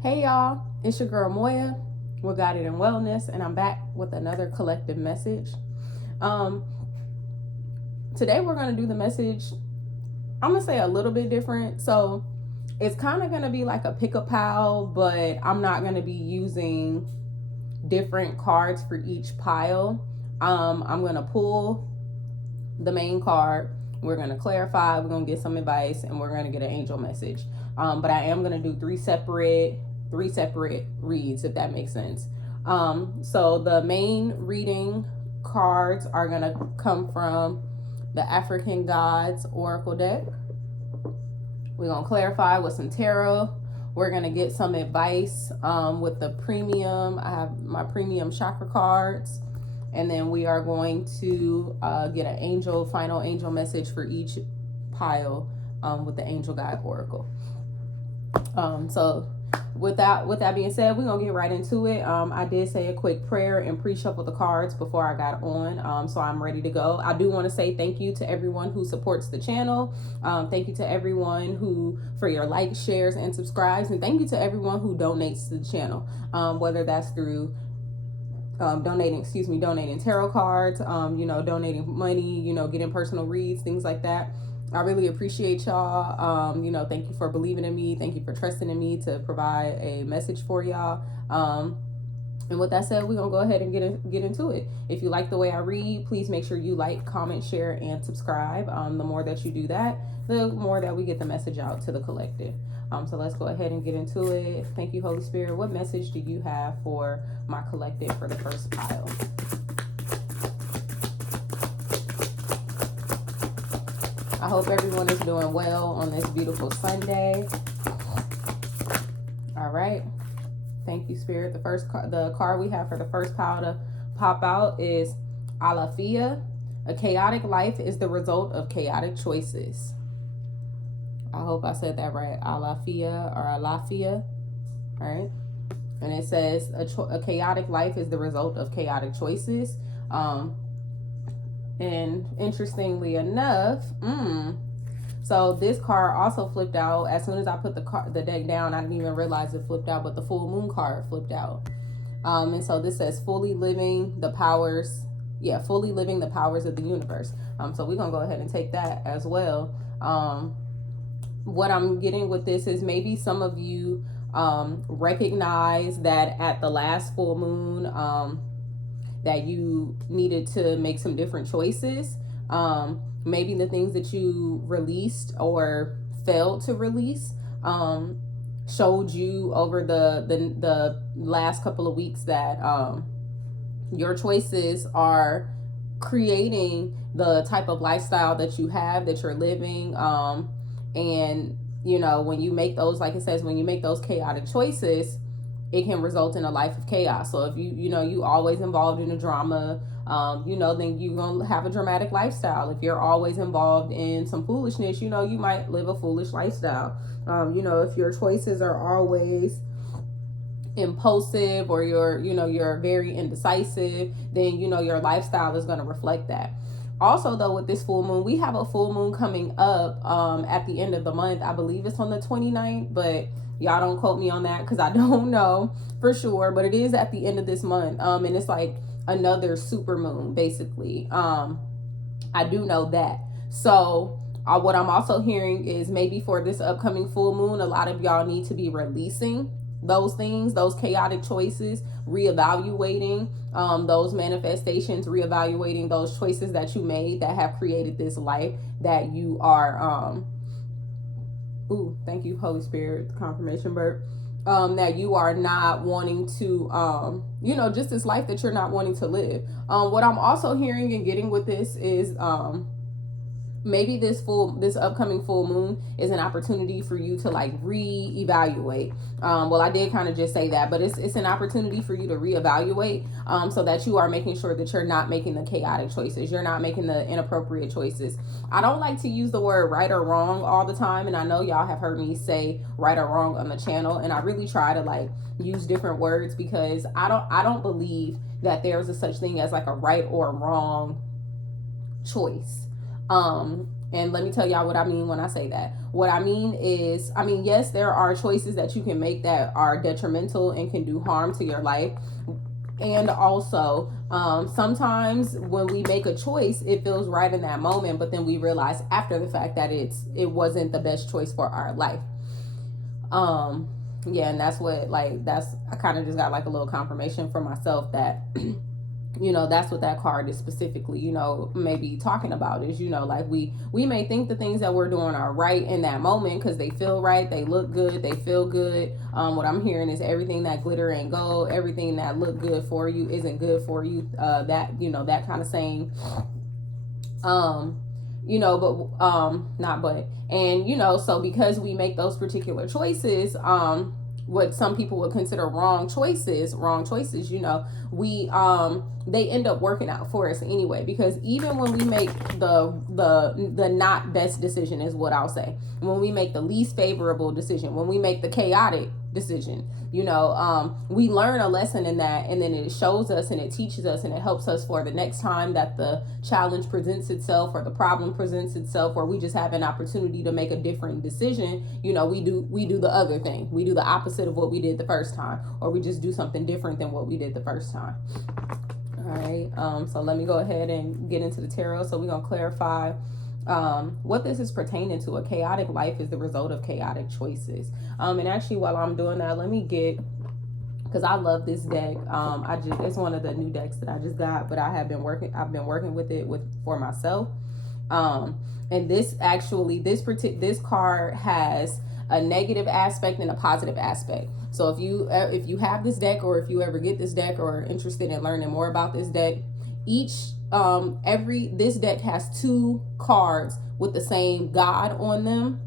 Hey y'all, it's your girl Moya with Guided in Wellness, and I'm back with another collective message. Um, Today we're gonna do the message. I'm gonna say a little bit different. So it's kind of gonna be like a pick a pile, but I'm not gonna be using different cards for each pile. I'm gonna pull the main card. We're gonna clarify. We're gonna get some advice, and we're gonna get an angel message. But I am gonna do three separate reads, if that makes sense. So the main reading cards are gonna come from the African Gods Oracle deck. We're gonna clarify with some tarot. We're gonna get some advice with the premium. I have my premium chakra cards. And then we are going to get an final angel message for each pile with the Angel Guide Oracle. So with that being said, we're gonna get right into it. I did say a quick prayer and pre-shuffle the cards before I got on, so I'm ready to go. I do want to say thank you to everyone who supports the channel. Thank you to everyone who for your likes, shares, and subscribes, and thank you to everyone who donates to the channel, whether that's through donating tarot cards, donating money, getting personal reads, things like that. I really appreciate y'all. Thank you for believing in me. Thank you for trusting in me to provide a message for y'all. And with that said, we're going to go ahead and get into it. If you like the way I read, please make sure you like, comment, share, and subscribe. The more that you do that, the more that we get the message out to the collective. So let's go ahead and get into it. Thank you, Holy Spirit. What message do you have for my collective for the first pile? I hope everyone is doing well on this beautiful Sunday. All right. Thank you, Spirit. The card we have for the first pile to pop out is Alafia. A chaotic life is the result of chaotic choices. I hope I said that right. Alafia or Alafia. All right. And it says a chaotic life is the result of chaotic choices. And interestingly enough, so this card also flipped out. As soon as I put the deck down, I didn't even realize it flipped out, but the full moon card flipped out. And so this says fully living the powers of the universe. So we're gonna go ahead and take that as well. What I'm getting with this is maybe some of you recognize that at the last full moon that you needed to make some different choices. Maybe the things that you released or failed to release showed you over the last couple of weeks that your choices are creating the type of lifestyle that you have, that you're living. And when you make those, like it says, when you make those chaotic choices, it can result in a life of chaos. So if you always involved in a drama, then you're gonna have a dramatic lifestyle. If you're always involved in some foolishness, you might live a foolish lifestyle. If your choices are always impulsive or you're very indecisive, then your lifestyle is going to reflect that. Also, though, with this full moon, we have a full moon coming up at the end of the month. I believe it's on the 29th, but y'all don't quote me on that because I don't know for sure, but it is at the end of this month. And it's like another super moon, basically. I do know that. So what I'm also hearing is maybe for this upcoming full moon, a lot of y'all need to be releasing those things, those chaotic choices, reevaluating those manifestations, reevaluating those choices that you made that have created this life that you are thank you, Holy Spirit, confirmation bird. That you are not wanting to just this life that you're not wanting to live. What I'm also hearing and getting with this is maybe this upcoming full moon is an opportunity for you to like reevaluate. Well, I did kind of just say that, but it's an opportunity for you to reevaluate so that you are making sure that you're not making the chaotic choices, you're not making the inappropriate choices. I don't like to use the word right or wrong all the time, and I know y'all have heard me say right or wrong on the channel, and I really try to like use different words because I don't believe that there's a such thing as like a right or wrong choice. And let me tell y'all what I mean when I say that. What I mean is, yes, there are choices that you can make that are detrimental and can do harm to your life. And also, sometimes when we make a choice, it feels right in that moment, but then we realize after the fact that it wasn't the best choice for our life. Yeah, and that's what, like, I kind of just got like a little confirmation for myself that that's what that card is specifically, maybe talking about is, like we may think the things that we're doing are right in that moment because they feel right, they look good, they feel good. What I'm hearing is everything that glitter ain't gold, everything that look good for you isn't good for you. That kind of saying. Not but, and so because we make those particular choices, what some people would consider wrong choices, we they end up working out for us anyway, because even when we make the not best decision, is what I'll say, when we make the least favorable decision, when we make the chaotic decision, we learn a lesson in that, and then it shows us and it teaches us and it helps us for the next time that the challenge presents itself or the problem presents itself, or we just have an opportunity to make a different decision. We do the other thing, we do the opposite of what we did the first time, or we just do something different than what we did the first time. All right, so let me go ahead and get into the tarot. So we're gonna clarify what this is pertaining to. A chaotic life is the result of chaotic choices. And actually, while I'm doing that, let me get, because I love this deck. It's one of the new decks that I just got, but I've been working with it for myself. And this card has a negative aspect and a positive aspect. So if you have this deck, or if you ever get this deck or are interested in learning more about this deck, this deck has two cards with the same God on them.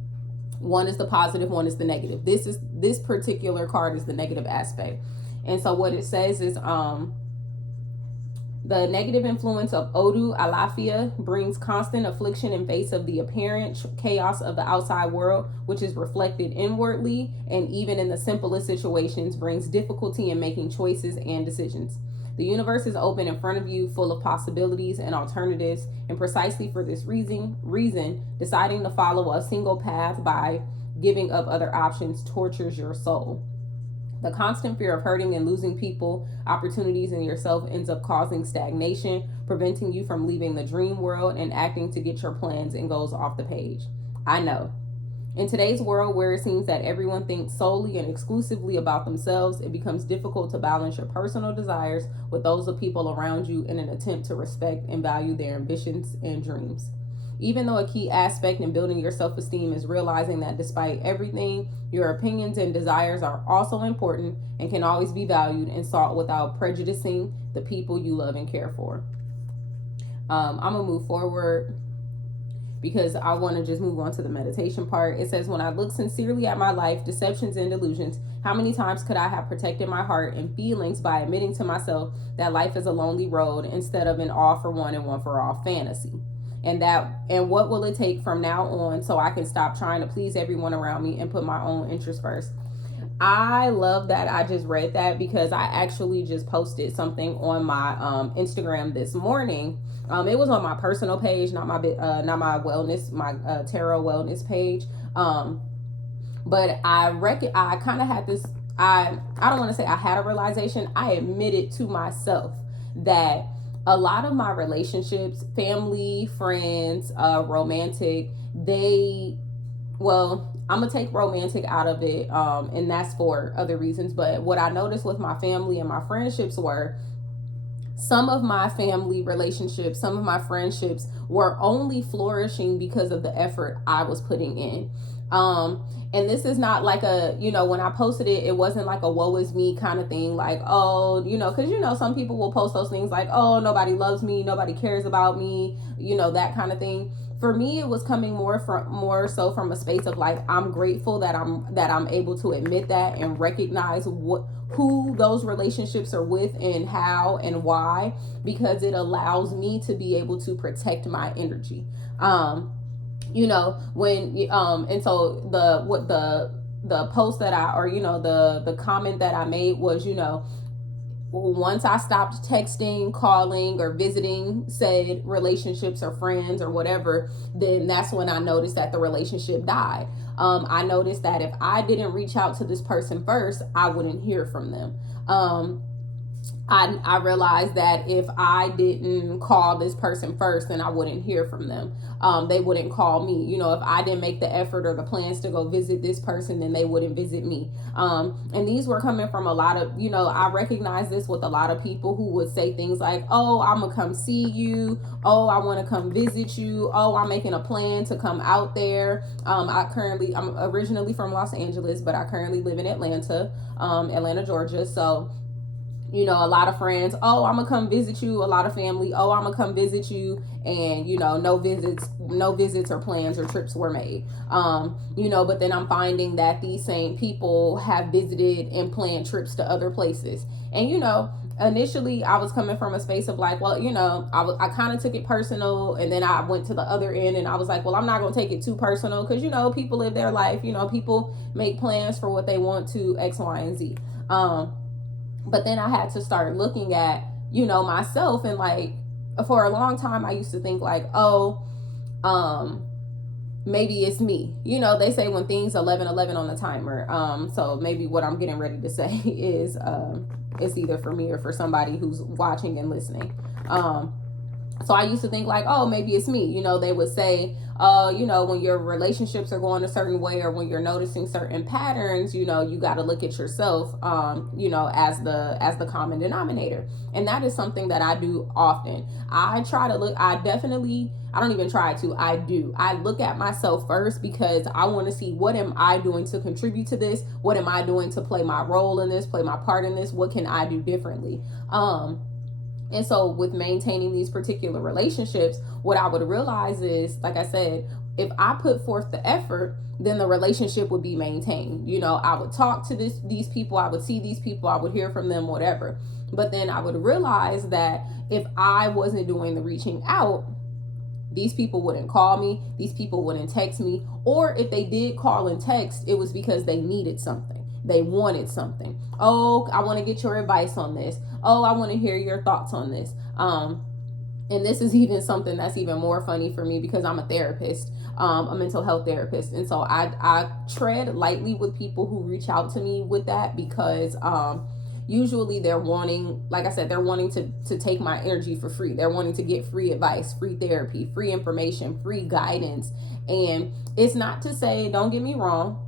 One is the positive, one is the negative. This particular card is the negative aspect. And so what it says is the negative influence of Odu Alafia brings constant affliction in face of the apparent chaos of the outside world, which is reflected inwardly, and even in the simplest situations brings difficulty in making choices and decisions. The universe is open in front of you, full of possibilities and alternatives, and precisely for this reason, deciding to follow a single path by giving up other options tortures your soul. The constant fear of hurting and losing people, opportunities, and yourself ends up causing stagnation, preventing you from leaving the dream world and acting to get your plans and goals off the page. I know. In today's world, where it seems that everyone thinks solely and exclusively about themselves, it becomes difficult to balance your personal desires with those of people around you in an attempt to respect and value their ambitions and dreams. Even though a key aspect in building your self-esteem is realizing that despite everything, your opinions and desires are also important and can always be valued and sought without prejudicing the people you love and care for. I'm going to move forward because I want to just move on to the meditation part. It says, when I look sincerely at my life, deceptions and delusions, how many times could I have protected my heart and feelings by admitting to myself that life is a lonely road instead of an all for one and one for all fantasy? And what will it take from now on so I can stop trying to please everyone around me and put my own interests first? I love that I just read that, because I actually just posted something on my Instagram this morning. It was on my personal page, not my wellness, my tarot wellness page. But I kind of had this. I don't want to say I had a realization. I admitted to myself that a lot of my relationships, family, friends, romantic, I'm gonna take romantic out of it, and that's for other reasons. But what I noticed with my family and my friendships were, some of my family relationships, some of my friendships were only flourishing because of the effort I was putting in. And this is not like when I posted it, it wasn't like a woe is me kind of thing. Like, oh, because, some people will post those things like, oh, nobody loves me, nobody cares about me, that kind of thing. For me, it was coming more so from a space of like, I'm grateful that I'm able to admit that and recognize who those relationships are with and how and why, because it allows me to be able to protect my energy. And so the post that the comment that I made was, once I stopped texting, calling, or visiting said relationships or friends or whatever, then that's when I noticed that the relationship died. I noticed that if I didn't reach out to this person first, I wouldn't hear from them. I realized that if I didn't call this person first, then I wouldn't hear from them. They wouldn't call me. You know, if I didn't make the effort or the plans to go visit this person, then they wouldn't visit me. And these were coming from a lot of, I recognize this with a lot of people who would say things like, oh, I'm going to come see you. Oh, I want to come visit you. Oh, I'm making a plan to come out there. I'm originally from Los Angeles, but I currently live in Atlanta, Georgia. So, a lot of friends, oh, I'm gonna come visit you. A lot of family, oh, I'm gonna come visit you. And no visits or plans or trips were made. But then I'm finding that these same people have visited and planned trips to other places. And initially I was coming from a space of like, well, I kind of took it personal, and then I went to the other end and I was like, well, I'm not gonna take it too personal, because people live their life. People make plans for what they want to, X, Y, and Z. But then I had to start looking at, myself, and like, for a long time, I used to think like, oh, maybe it's me. They say when things 11:11 on the timer. So maybe what I'm getting ready to say is, it's either for me or for somebody who's watching and listening. So I used to think like, oh, maybe it's me. They would say, when your relationships are going a certain way, or when you're noticing certain patterns, you got to look at yourself, as the common denominator. And that is something that I do often. I do. I look at myself first, because I want to see, what am I doing to contribute to this? What am I doing to play my role in this, play my part in this? What can I do differently? And so with maintaining these particular relationships, what I would realize is, like I said, if I put forth the effort, then the relationship would be maintained. I would talk to these people, I would see these people, I would hear from them, whatever. But then I would realize that if I wasn't doing the reaching out, these people wouldn't call me, these people wouldn't text me, or if they did call and text, it was because they needed something. They wanted something. Oh, I want to get your advice on this. Oh, I want to hear your thoughts on this. And this is even something that's even more funny for me, because I'm a therapist, a mental health therapist. And so I tread lightly with people who reach out to me with that, because usually they're wanting, like I said, they're wanting to take my energy for free. They're wanting to get free advice, free therapy, free information, free guidance. And it's not to say, don't get me wrong,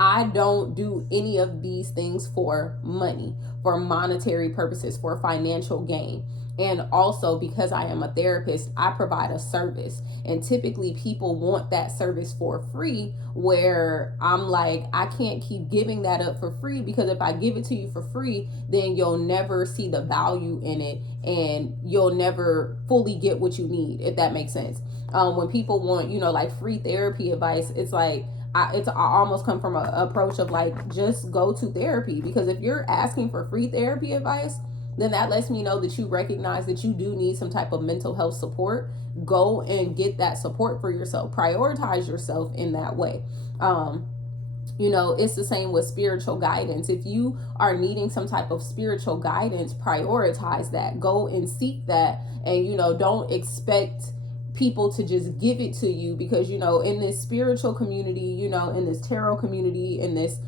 I don't do any of these things for money, for monetary purposes, for financial gain. And also, because I am a therapist, I provide a service. And typically people want that service for free, where I'm like, I can't keep giving that up for free, because if I give it to you for free, then you'll never see the value in it, and you'll never fully get what you need, if that makes sense. When people want, like free therapy advice, it's like, I almost come from an approach of like, just go to therapy. Because if you're asking for free therapy advice, then that lets me know that you recognize that you do need some type of mental health support. Go and get that support for yourself. Prioritize yourself in that way. It's the same with spiritual guidance. If you are needing some type of spiritual guidance, prioritize that. Go and seek that. And, don't expect people to just give it to you, because in this spiritual community, in this tarot community, in this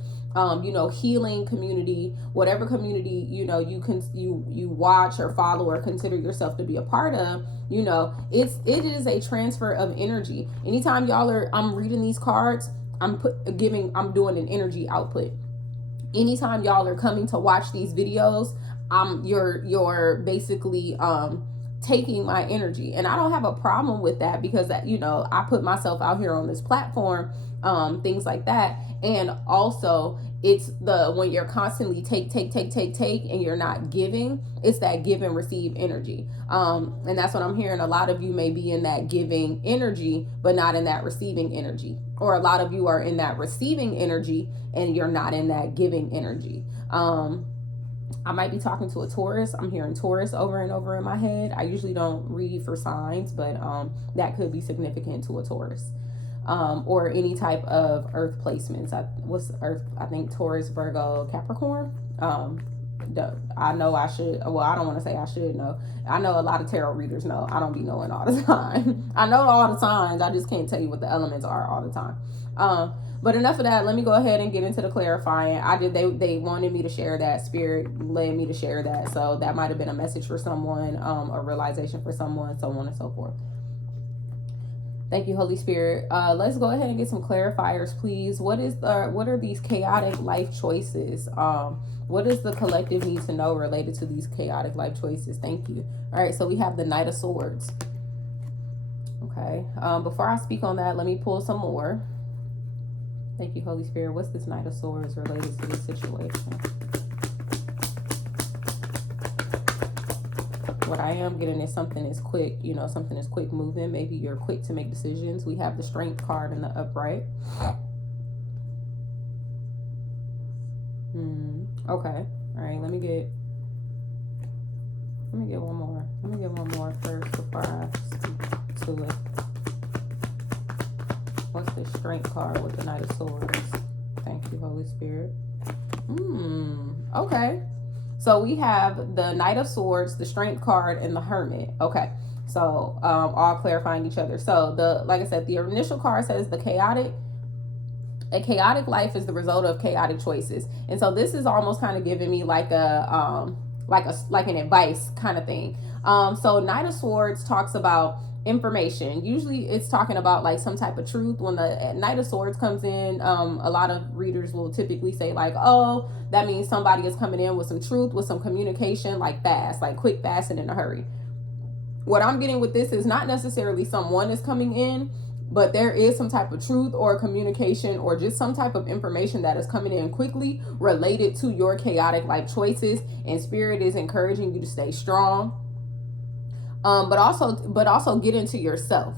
healing community, whatever community you watch or follow or consider yourself to be a part of, it is a transfer of energy. Anytime I'm reading these cards, I'm doing an energy output. Anytime y'all are coming to watch these videos, you're basically taking my energy. And I don't have a problem with that, because I put myself out here on this platform, things like that. And also, it's when you're constantly take and you're not giving, it's that give and receive energy. And that's what I'm hearing. A lot of you may be in that giving energy, but not in that receiving energy. Or a lot of you are in that receiving energy and you're not in that giving energy. I might be talking to a Taurus. I'm hearing Taurus over and over in my head. I usually don't read for signs, but that could be significant to a Taurus. Or any type of earth placements. What's earth? I think Taurus, Virgo, Capricorn. I know I should. Well, I don't want to say I should know. I know a lot of tarot readers know. I don't be knowing all the time. I know all the signs. I just can't tell you what the elements are all the time. But enough of that. Let me go ahead and get into the clarifying. They wanted me to share that. Spirit led me to share that. So that might have been a message for someone, a realization for someone, so on and so forth. Thank you, Holy Spirit. Let's go ahead and get some clarifiers, please. What are these chaotic life choices? What does the collective need to know related to these chaotic life choices? Thank you. All right, so we have the Knight of Swords. Okay. Before I speak on that, let me pull some more. Thank you, Holy Spirit. What's this Knight of Swords related to this situation? What I am getting is something is quick, something is quick moving. Maybe you're quick to make decisions. We have the Strength card in the upright. Okay. All right, let me get one more. Let me get one more first before I speak to it. What's the Strength card with the Knight of Swords? Thank you, Holy Spirit. Okay. So we have the Knight of Swords, the Strength card, and the Hermit. Okay. So all clarifying each other. So like I said, the initial card says a chaotic life is the result of chaotic choices. And so this is almost kind of giving me like an advice kind of thing. So Knight of Swords talks about information. Usually it's talking about like some type of truth. When the Knight of Swords comes in, a lot of readers will typically say like, oh, that means somebody is coming in with some truth, with some communication, like fast, like quick, fast, and in a hurry. What I'm getting with this is not necessarily someone is coming in, but there is some type of truth or communication or just some type of information that is coming in quickly related to your chaotic life choices. And Spirit is encouraging you to stay strong. But also get into yourself.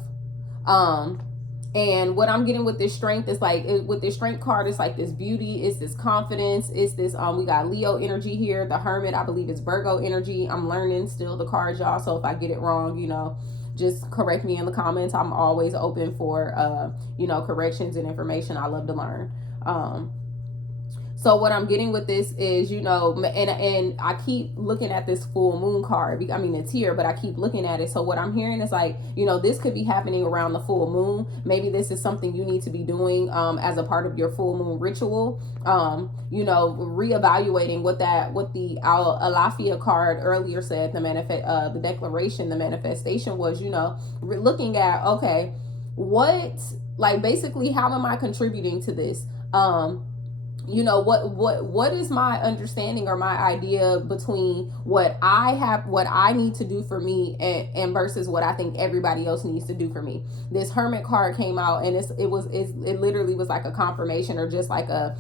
And what I'm getting with this strength is like, with this Strength card, it's like this beauty, it's this confidence, it's this, we got Leo energy here. The Hermit, I believe, is Virgo energy. I'm learning still the cards, y'all. So if I get it wrong, just correct me in the comments. I'm always open for, corrections and information. I love to learn. So what I'm getting with this is, and I keep looking at this full moon card. I mean, it's here, but I keep looking at it. So what I'm hearing is like, this could be happening around the full moon. Maybe this is something you need to be doing as a part of your full moon ritual. Reevaluating what the Alafia card earlier said, the declaration, the manifestation was, looking at, okay, basically, how am I contributing to this? What is my understanding or my idea between what I need to do for me and versus what I think everybody else needs to do for me. This Hermit card came out, and it literally was like a confirmation or just like a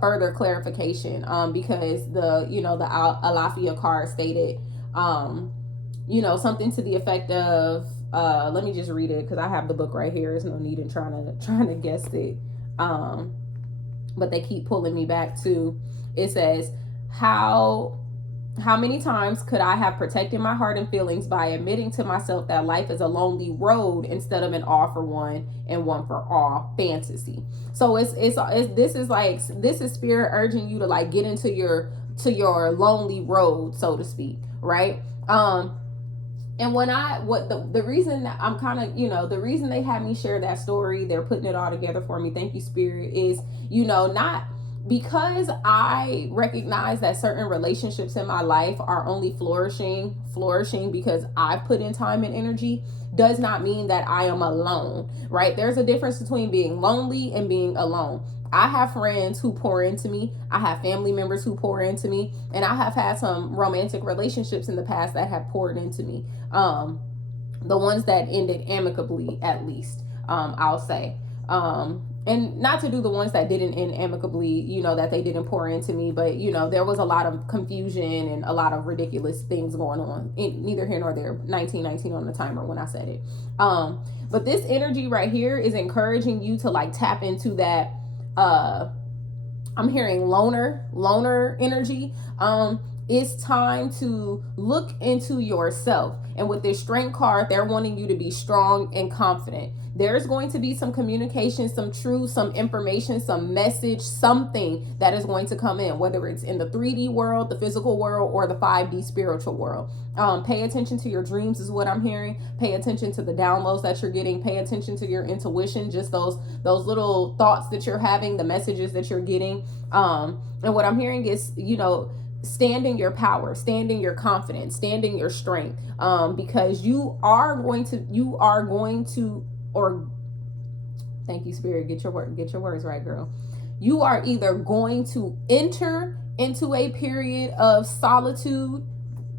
further clarification, because the Alafia card stated something to the effect of, let me just read it because I have the book right here. There's no need in trying to guess it. But they keep pulling me back to, it says, how many times could I have protected my heart and feelings by admitting to myself that life is a lonely road instead of an all for one and one for all fantasy? So this is Spirit urging you to like get into your lonely road, so to speak, right? And the reason that I'm kind of, the reason they had me share that story, they're putting it all together for me. Thank you, Spirit, is, not because I recognize that certain relationships in my life are only flourishing because I put in time and energy, does not mean that I am alone, right? There's a difference between being lonely and being alone. I have friends who pour into me. I have family members who pour into me. And I have had some romantic relationships in the past that have poured into me. The ones that ended amicably, at least, I'll say. And not to do the ones that didn't end amicably, that they didn't pour into me. But, there was a lot of confusion and a lot of ridiculous things going on. Neither here nor there. 1919 on the timer when I said it. But this energy right here is encouraging you to like tap into that. I'm hearing loner energy. it's time to look into yourself. And with this strength card, they're wanting you to be strong and confident. There's going to be some communication, some truth, some information, some message, something that is going to come in, whether it's in the 3D world, the physical world, or the 5D spiritual world. Pay attention to your dreams is what I'm hearing. Pay attention to the downloads that you're getting. Pay attention to your intuition, just those little thoughts that you're having, the messages that you're getting. And what I'm hearing is, stand in your power, stand in your confidence, stand in your strength, because you are going to, or thank you, Spirit, get your words right, girl. You are either going to enter into a period of solitude,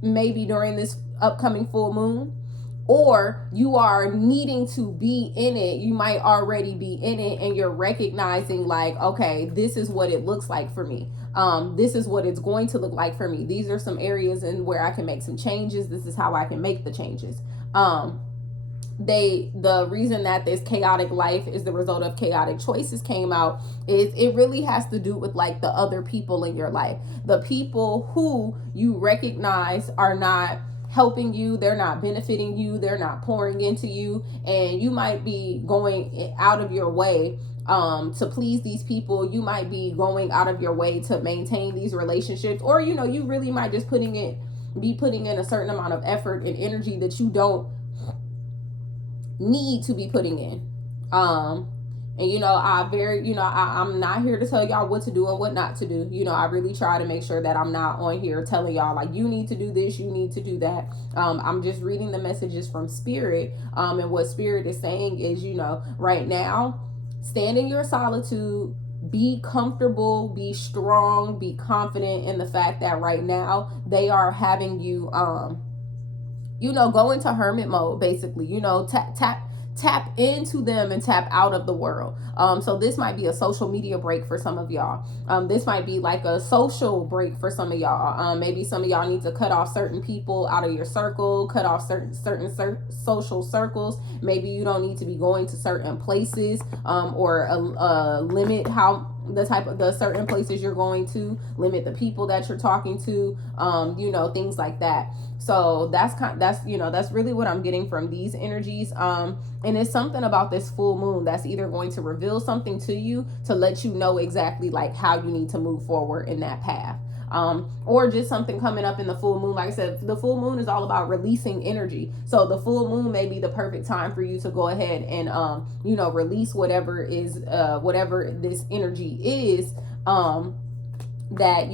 maybe during this upcoming full moon, or you are needing to be in it. You might already be in it, and you're recognizing, like, okay, this is what it looks like for me. This is what it's going to look like for me. These are some areas in where I can make some changes. This is how I can make the changes. The reason that this chaotic life is the result of chaotic choices came out is it really has to do with, like, the other people in your life, the people who you recognize are not helping you, they're not benefiting you, they're not pouring into you, and you might be going out of your way to please these people. You might be going out of your way to maintain these relationships, or you really might just be putting in a certain amount of effort and energy that you don't need to be putting in. And I'm not here to tell y'all what to do and what not to do. I really try to make sure that I'm not on here telling y'all, like, you need to do this, you need to do that. I'm just reading the messages from Spirit. And what Spirit is saying is, right now, stand in your solitude, be comfortable, be strong, be confident in the fact that right now they are having you, go into hermit mode, basically, tap into them and tap out of the world. So this might be a social media break for some of y'all. This might be like a social break for some of y'all. Maybe some of y'all need to cut off certain people out of your circle, cut off certain social circles. Maybe you don't need to be going to certain places, or limit the certain places you're going to, limit the people that you're talking to, things like that. So that's really what I'm getting from these energies. And it's something about this full moon that's either going to reveal something to you to let you know exactly, like, how you need to move forward in that path. Or just something coming up in the full moon. Like I said, the full moon is all about releasing energy. So the full moon may be the perfect time for you to go ahead and, release whatever this energy is, that,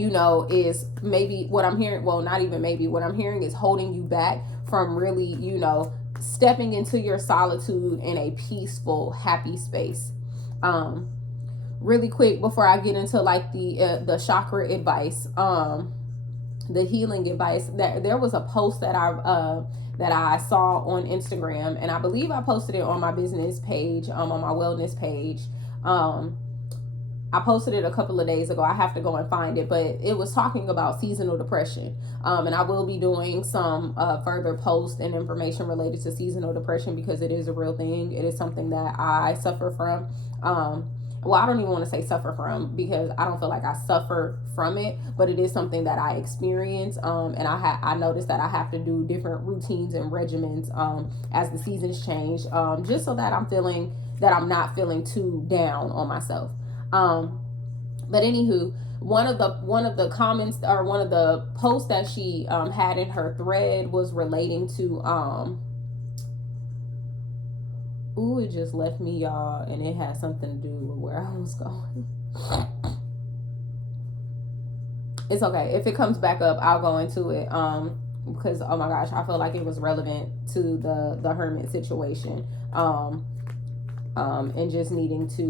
is maybe what I'm hearing. Well, not even maybe, what I'm hearing is holding you back from really, stepping into your solitude in a peaceful, happy space. Really quick before I get into, like, the chakra advice, the healing advice, that there was a post that I saw on Instagram, and I believe I posted it on my business page, on my wellness page. I posted it a couple of days ago. I have to go and find it, but it was talking about seasonal depression. And I will be doing some further posts and information related to seasonal depression, because it is a real thing. It is something that I suffer from. Well, I don't even want to say suffer from, because I don't feel like I suffer from it, but it is something that I experience. And I noticed that I have to do different routines and regimens as the seasons change, just so that I'm not feeling too down on myself. But anywho, one of the comments, or one of the posts that she had in her thread, was relating to it just left me, y'all, and it had something to do with where I was going. It's okay. If it comes back up, I'll go into it. Because, oh my gosh, I feel like it was relevant to the hermit situation. And just needing to,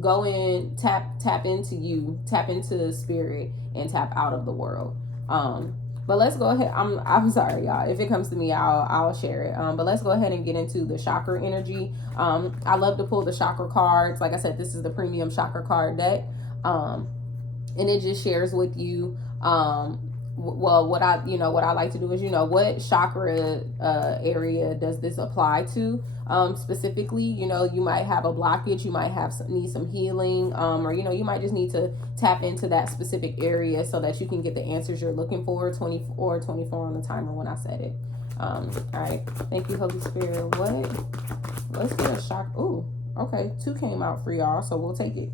go in, tap into you, tap into spirit, and tap out of the world. But let's go ahead. I'm sorry, y'all. If it comes to me, I'll share it. But let's go ahead and get into the chakra energy. I love to pull the chakra cards. Like I said, this is the premium chakra card deck. And it just shares with you well, what I like to do is, what chakra area does this apply to specifically. You might have a blockage, you might need some healing, or you might just need to tap into that specific area so that you can get the answers you're looking for. 24 on the timer when I said it. All right, thank you, Holy Spirit. Let's get a shock. Ooh, okay, 2 came out for y'all, so we'll take it.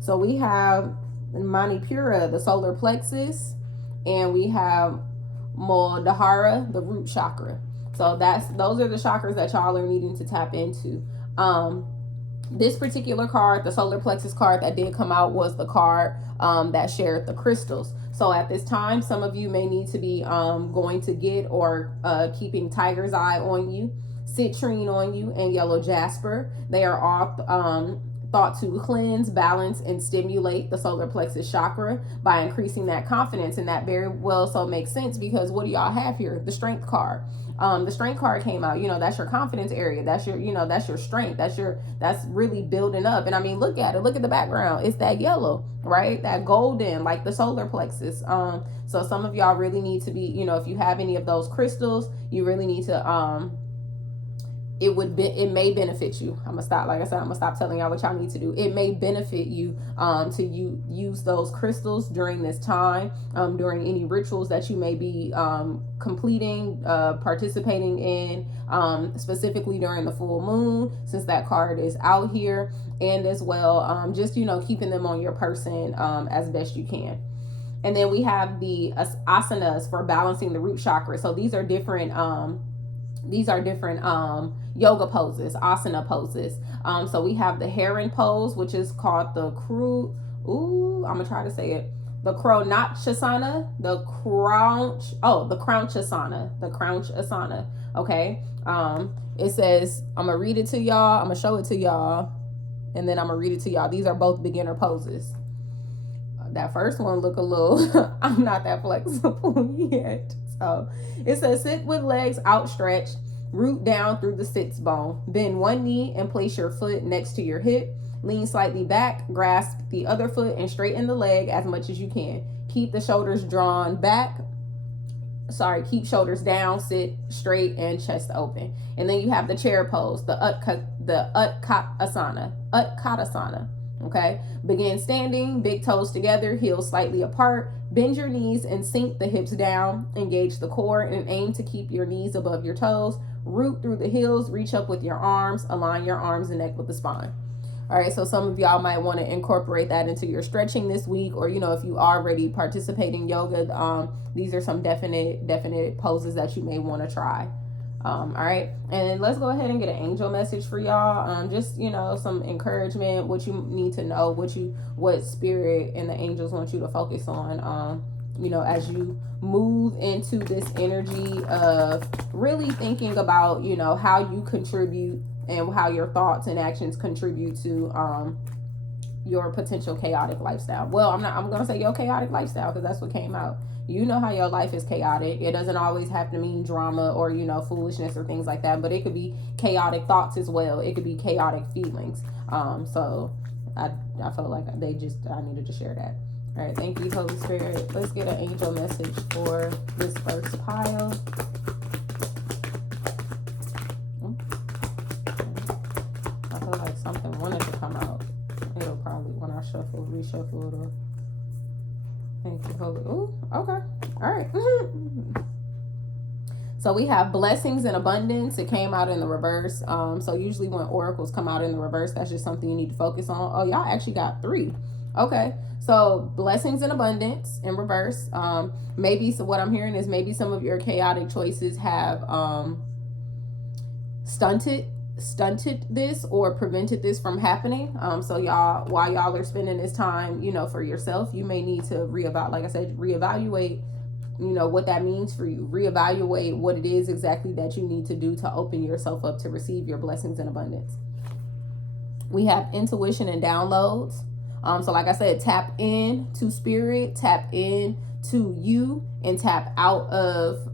So we have Manipura, the solar plexus, and we have Muladhara, the root chakra. So those are the chakras that y'all are needing to tap into. This particular card, the solar plexus card that did come out, was the card that shared the crystals. So at this time, some of you may need to be going to get or keeping tiger's eye on you, citrine on you, and yellow jasper. They are all thought to cleanse, balance, and stimulate the solar plexus chakra by increasing that confidence. And that very well so makes sense, because what do y'all have here? The strength card. The strength card came out. That's your confidence area. That's your, that's your strength. That's really building up. And I mean, look at it. Look at the background. It's that yellow, right? That golden, like the solar plexus. So some of y'all really need to be, if you have any of those crystals, you really need to, it may benefit you. I'm gonna stop telling y'all what y'all need to do. It may benefit you to use those crystals during this time, during any rituals that you may be completing, participating in, specifically during the full moon, since that card is out here, and as well just keeping them on your person as best you can. And then we have the asanas for balancing the root chakra. So these are different yoga poses, asana poses. So we have the heron pose, which is called the I'm gonna try to say it. The Kronachasana, the crouch asana. Okay. It says, I'm gonna read it to y'all, I'm gonna show it to y'all, and then I'm gonna read it to y'all. These are both beginner poses. That first one look a little, I'm not that flexible yet. So it says, sit with legs outstretched, root down through the sits bone. Bend one knee and place your foot next to your hip. Lean slightly back, grasp the other foot and straighten the leg as much as you can. Keep the shoulders drawn back. Keep shoulders down, sit straight and chest open. And then you have the chair pose, the Utkatasana. Okay, begin standing, big toes together, heels slightly apart. Bend your knees and sink the hips down. Engage the core and aim to keep your knees above your toes. Root through the heels, reach up with your arms, align your arms and neck with the spine. All right, so some of y'all might want to incorporate that into your stretching this week, or if you already participate in yoga, these are some definite poses that you may want to try. All right, and let's go ahead and get an angel message for y'all. Just some encouragement, what you need to know, what spirit and the angels want you to focus on. As you move into this energy of really thinking about how you contribute and how your thoughts and actions contribute to your potential chaotic lifestyle. Well, I'm gonna say your chaotic lifestyle, because that's what came out. How your life is chaotic. It doesn't always have to mean drama or foolishness or things like that, but it could be chaotic thoughts as well. It could be chaotic feelings. So I felt like I needed to share that. All right, thank you, Holy Spirit. Let's get an angel message for this first pile. I feel like something wanted to come out. It'll probably, when I reshuffle, it'll. Thank you, Holy. Ooh, okay. All right. So we have blessings and abundance. It came out in the reverse. So usually when oracles come out in the reverse, that's just something you need to focus on. Oh, y'all actually got 3. Okay. So blessings and abundance in reverse. So what I'm hearing is maybe some of your chaotic choices have stunted this or prevented this from happening. So y'all, while y'all are spending this time, for yourself, you may need to reevaluate, what that means for you. Reevaluate what it is exactly that you need to do to open yourself up to receive your blessings and abundance. We have intuition and downloads. So like I said, tap in to spirit, tap in to you, and tap out of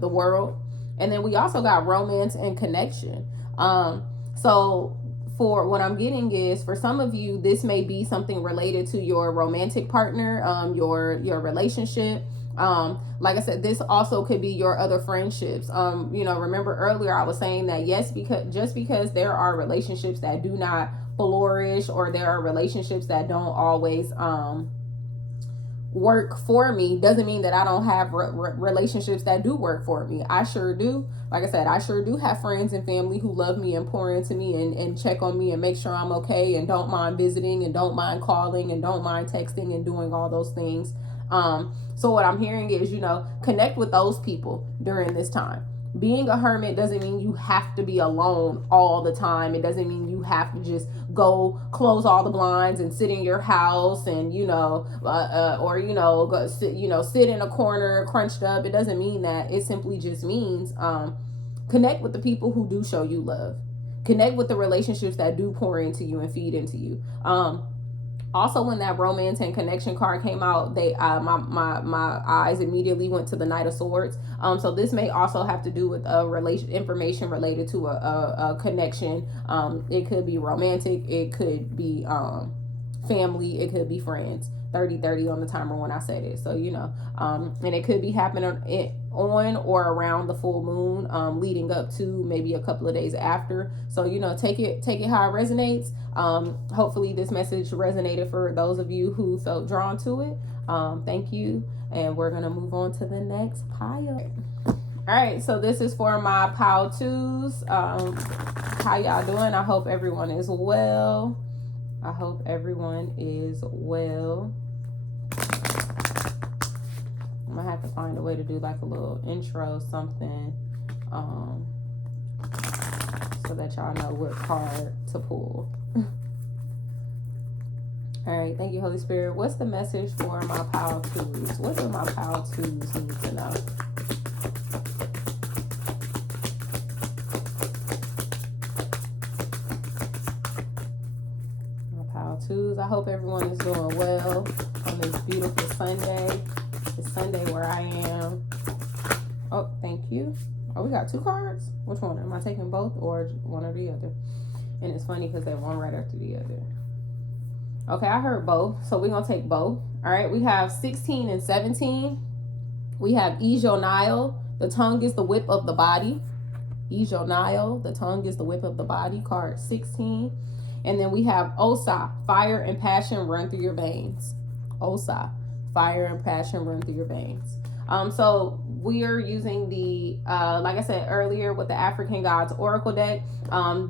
the world. And then we also got romance and connection. So for what I'm getting is, for some of you, this may be something related to your romantic partner, your relationship. Like I said, this also could be your other friendships. Remember earlier I was saying that yes, because there are relationships that do not flourish, or there are relationships that don't always work for me, doesn't mean that I don't have relationships that do work for me. I sure do. Like I said, I sure do have friends and family who love me and pour into me and check on me and make sure I'm okay and don't mind visiting and don't mind calling and don't mind texting and doing all those things. So what I'm hearing is, connect with those people during this time. Being a hermit doesn't mean you have to be alone all the time. It doesn't mean you have to just go close all the blinds and sit in your house and, go sit in a corner crunched up. It doesn't mean that. It simply just means connect with the people who do show you love. Connect with the relationships that do pour into you and feed into you. Also, when that romance and connection card came out, my eyes immediately went to the Knight of Swords. So this may also have to do with information related to a connection. It could be romantic, it could be family, it could be friends. 30-30 on the timer when I said it. So and it could be happening on or around the full moon, leading up to maybe a couple of days after. So take it how it resonates. Hopefully this message resonated for those of you who felt drawn to it. Thank you, and we're gonna move on to the next pile. All right, so this is for my pile twos. How y'all doing? I hope everyone is well. I hope everyone is well. I'm gonna have to find a way to do like a little intro, something, so that y'all know what card to pull. All right, thank you, Holy Spirit. What's the message for my pile twos? What do my pile twos need to know? Twos. I hope everyone is doing well on this beautiful Sunday. It's Sunday where I am. Oh, thank you. Oh, we got two cards? Which one? Am I taking both or one or the other? And it's funny because they're one right after the other. Okay, I heard both. So we're going to take both. All right, we have 16 and 17. We have Ijo Nile. The tongue is the whip of the body. Ijo Nile. The tongue is the whip of the body. Card 16. And then we have Osa, fire and passion run through your veins. Osa, fire and passion run through your veins. So we are using the, like I said earlier, with the African Gods Oracle deck.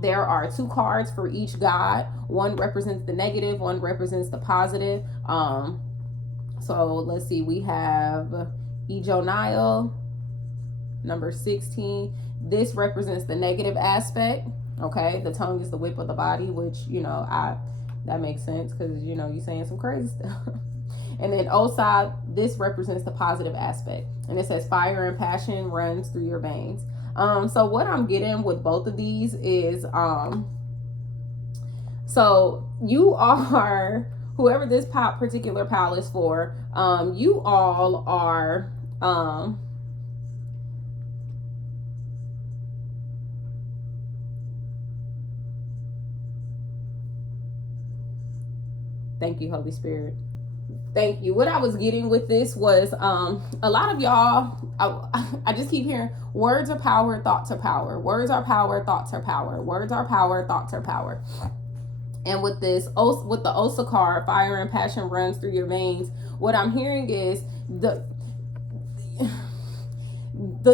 There are two cards for each god. One represents the negative, one represents the positive. So let's see, we have Ijo Nile, number 16. This represents the negative aspect. Okay, the tongue is the whip of the body, which, that makes sense because, you're saying some crazy stuff. And then Osa, this represents the positive aspect. And it says fire and passion runs through your veins. So what I'm getting with both of these is, so you are, whoever this particular pile is for, you all are, thank you, Holy Spirit. Thank you. What I was getting with this was a lot of y'all, I just keep hearing words are power, thoughts are power. Words are power, thoughts are power. Words are power, thoughts are power. And with this, with the Osa card, fire and passion runs through your veins. What I'm hearing is the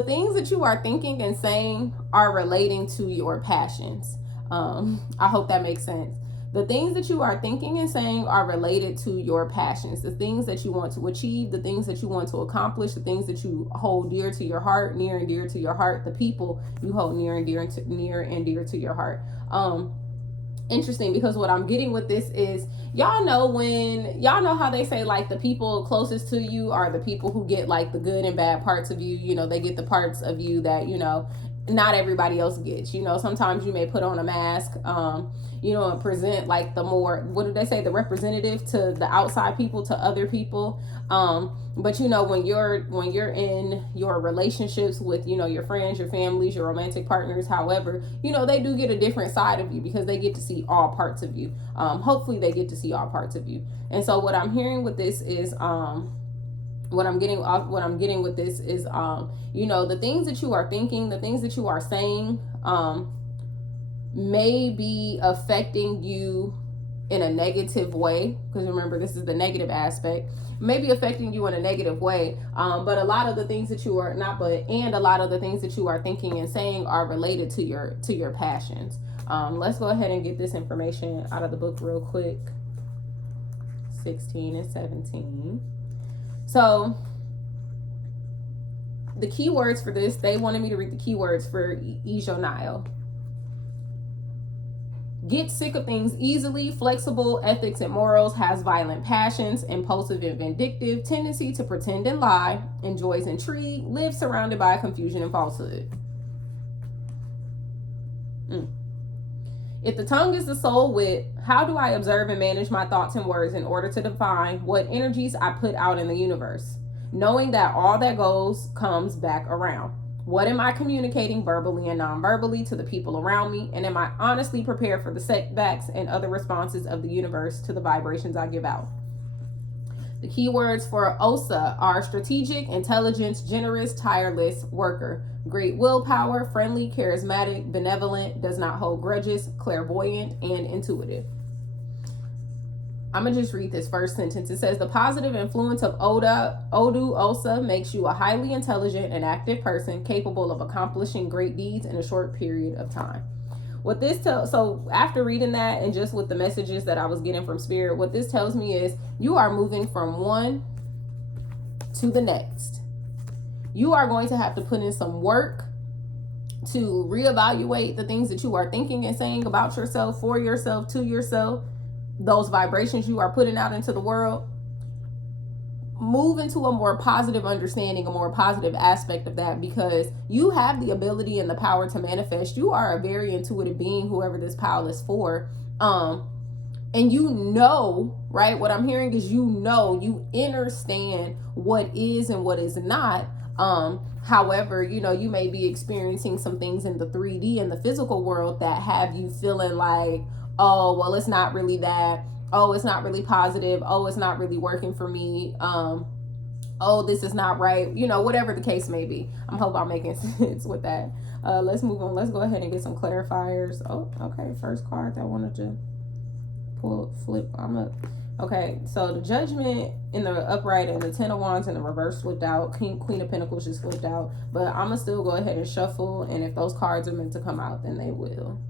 things that you are thinking and saying are relating to your passions. I hope that makes sense. The things that you are thinking and saying are related to your passions, the things that you want to achieve, the things that you want to accomplish, the things that you hold dear to your heart, near and dear to your heart, the people you hold near and dear to your heart. Interesting, because what I'm getting with this is, y'all know how they say like the people closest to you are the people who get like the good and bad parts of you. They get the parts of you that not everybody else gets. You know, sometimes you may put on a mask, you know, and present like the more, what did they say, the representative to the outside people, to other people. But you know, when you're in your relationships with, you know, your friends, your families, your romantic partners, however, you know, they do get a different side of you because they get to see all parts of you. Hopefully they get to see all parts of you. And so what I'm hearing with this is, what I'm getting with this is, you know, the things that you are thinking, the things that you are saying, may be affecting you in a negative way, because remember, this is the negative aspect, may be affecting you in a negative way. But a lot of the things that you are not, but and a lot of the things that you are thinking and saying are related to your passions. Let's go ahead and get this information out of the book real quick. 16 and 17. So the keywords for this, they wanted me to read the keywords for Ijonile. Get sick of things easily, flexible ethics and morals, has violent passions, impulsive and vindictive, tendency to pretend and lie, enjoys intrigue, lives surrounded by confusion and falsehood. If the tongue is the soul wit, how do I observe and manage my thoughts and words in order to define what energies I put out in the universe, knowing that all that goes comes back around? What am I communicating verbally and non-verbally to the people around me? And am I honestly prepared for the setbacks and other responses of the universe to the vibrations I give out? The keywords for OSA are strategic, intelligence, generous, tireless, worker, great willpower, friendly, charismatic, benevolent, does not hold grudges, clairvoyant, and intuitive. I'm going to just read this first sentence. It says, the positive influence of Odu Osa makes you a highly intelligent and active person capable of accomplishing great deeds in a short period of time. What this tells, so after reading that and just with the messages that I was getting from Spirit, what this tells me is you are moving from one to the next. You are going to have to put in some work to reevaluate the things that you are thinking and saying about yourself, for yourself, to yourself, those vibrations you are putting out into the world. Move into a more positive understanding, a more positive aspect of that, because you have the ability and the power to manifest. You are a very intuitive being, whoever this pile is for. And you know, right? What I'm hearing is you understand what is and what is not. However, you know, you may be experiencing some things in the 3D and the physical world that have you feeling like, oh, well, it's not really that. Oh, it's not really positive. Oh, it's not really working for me. Oh, this is not right. You know, whatever the case may be. I hope I'm making sense with that. Let's move on. Let's go ahead and get some clarifiers. Oh, okay. First card that I wanted to flip. Okay, so the Judgment in the upright and the Ten of Wands in the reverse flipped out. Queen of Pentacles just flipped out. But I'm going to still go ahead and shuffle. And if those cards are meant to come out, then they will.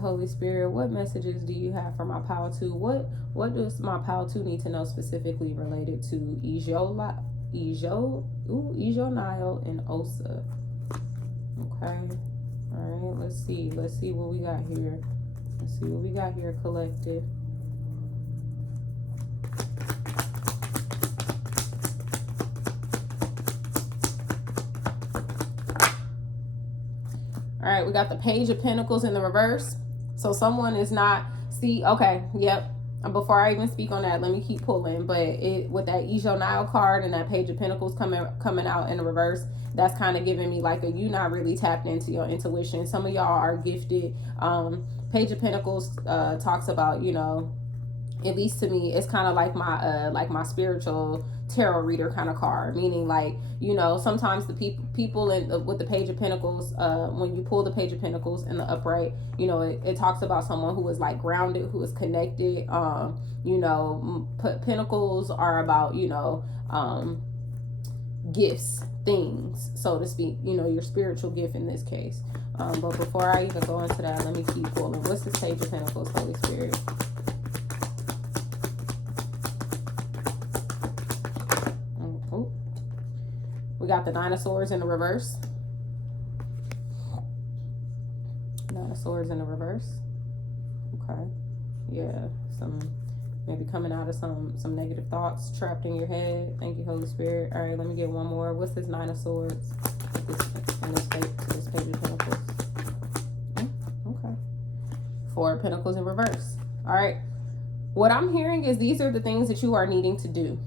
Holy Spirit, what messages do you have for my pile 2? What does my pile 2 need to know specifically related to Ijonile and Osa? Okay. All right, let's see what we got here. Let's see what we got here, collective. All right, we got the Page of Pentacles in the reverse. So someone is not, yep. Before I even speak on that, let me keep pulling. But it with that Ijonile card and that Page of Pentacles coming out in the reverse, that's kind of giving me like you not really tapped into your intuition. Some of y'all are gifted. Page of Pentacles talks about, you know, at least to me, it's kind of like my spiritual tarot reader kind of card, meaning like, you know, sometimes the people with the Page of Pentacles, when you pull the Page of Pentacles in the upright, you know, it talks about someone who is like grounded, who is connected. You know, pentacles are about, you know, gifts, things, so to speak, you know, your spiritual gift in this case. But before I even go into that, let me keep pulling. What's this Page of Pentacles, Holy Spirit? We got the Nine of Swords in the reverse. Nine of Swords in the reverse. Okay. Yeah. Maybe coming out of some negative thoughts trapped in your head. Thank you, Holy Spirit. All right, let me get one more. What's this Nine of Swords? this page of pentacles. Okay. Four of Pentacles in reverse. All right. What I'm hearing is these are the things that you are needing to do.